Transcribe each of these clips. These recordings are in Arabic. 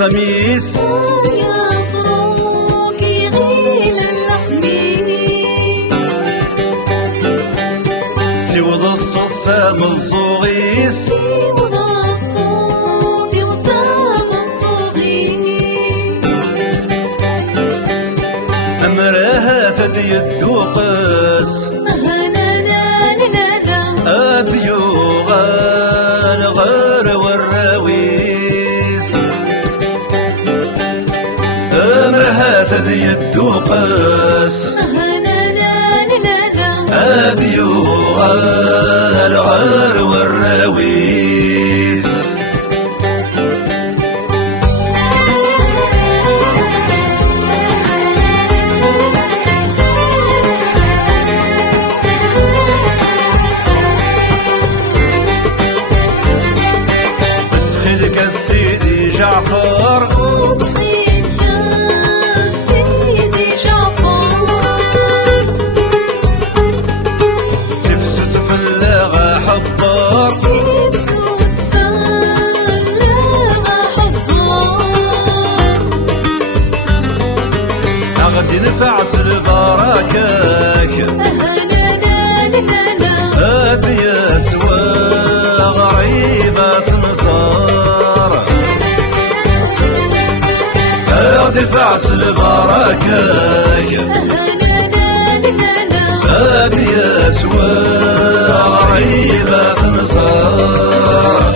الخميس يا صوك يغيل اللحميس سيوض الصف من صغيس سيوض الصوف يوسام الصغيس أمرها تدي الدوقس أبيوغا الغار والراويس أمرها تدي الدوقس أبيوغا الغار والراويس سيدي جعفر سيدي جعفر سفسوس فلاغة حبار سفسوس فلاغة حبار أغدي نفعس البركاك هاتي أسوى غريبة نصار أغدي فعس البركاك هاتي أسوى غريبة نصار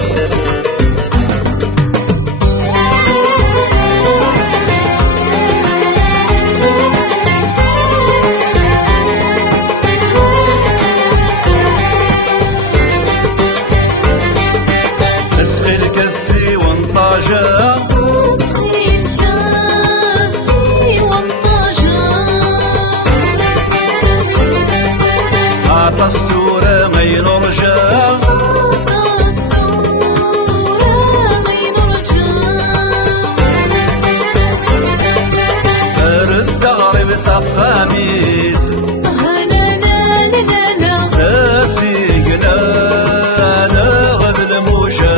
الصورة غير رجاء رد غريب صفاميت ناسيقنا نغد الموجة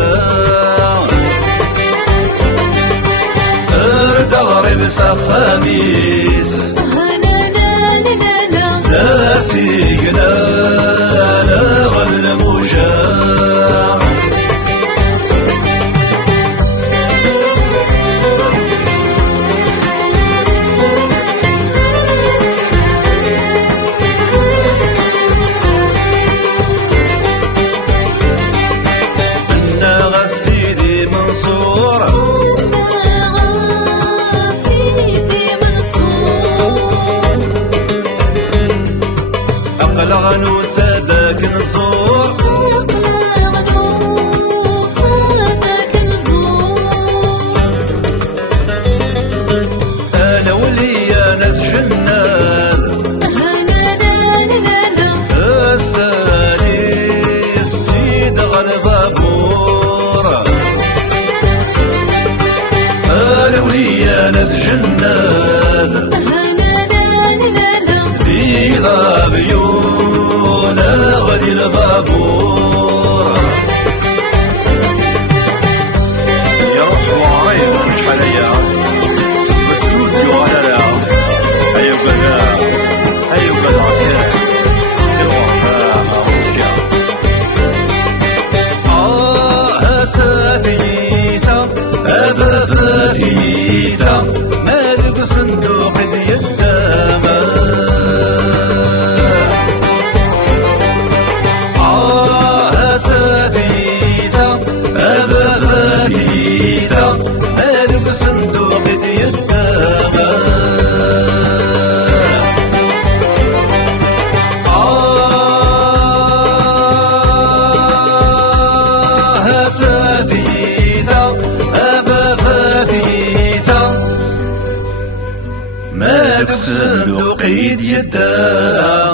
رد غريب صفاميت ناسيقنا نغد الموجة النغى سيدي منصور أقلغنو سادك نزور أنا وليا ناس جنان الساليس تيد غالبابور أنا وليا ناس جنان في غابيون غدي البابور يا رب وعريض مش حليا مسعود يوانا لا أيو قدا أيو قدا كيف سلوعنا روسكا هتاتيسا أبثاتيسا مالك صندوق ديالتاما مالك صندوق ديالتاما هتافيثا أبثاثيثا مالك صندوق ديالتاما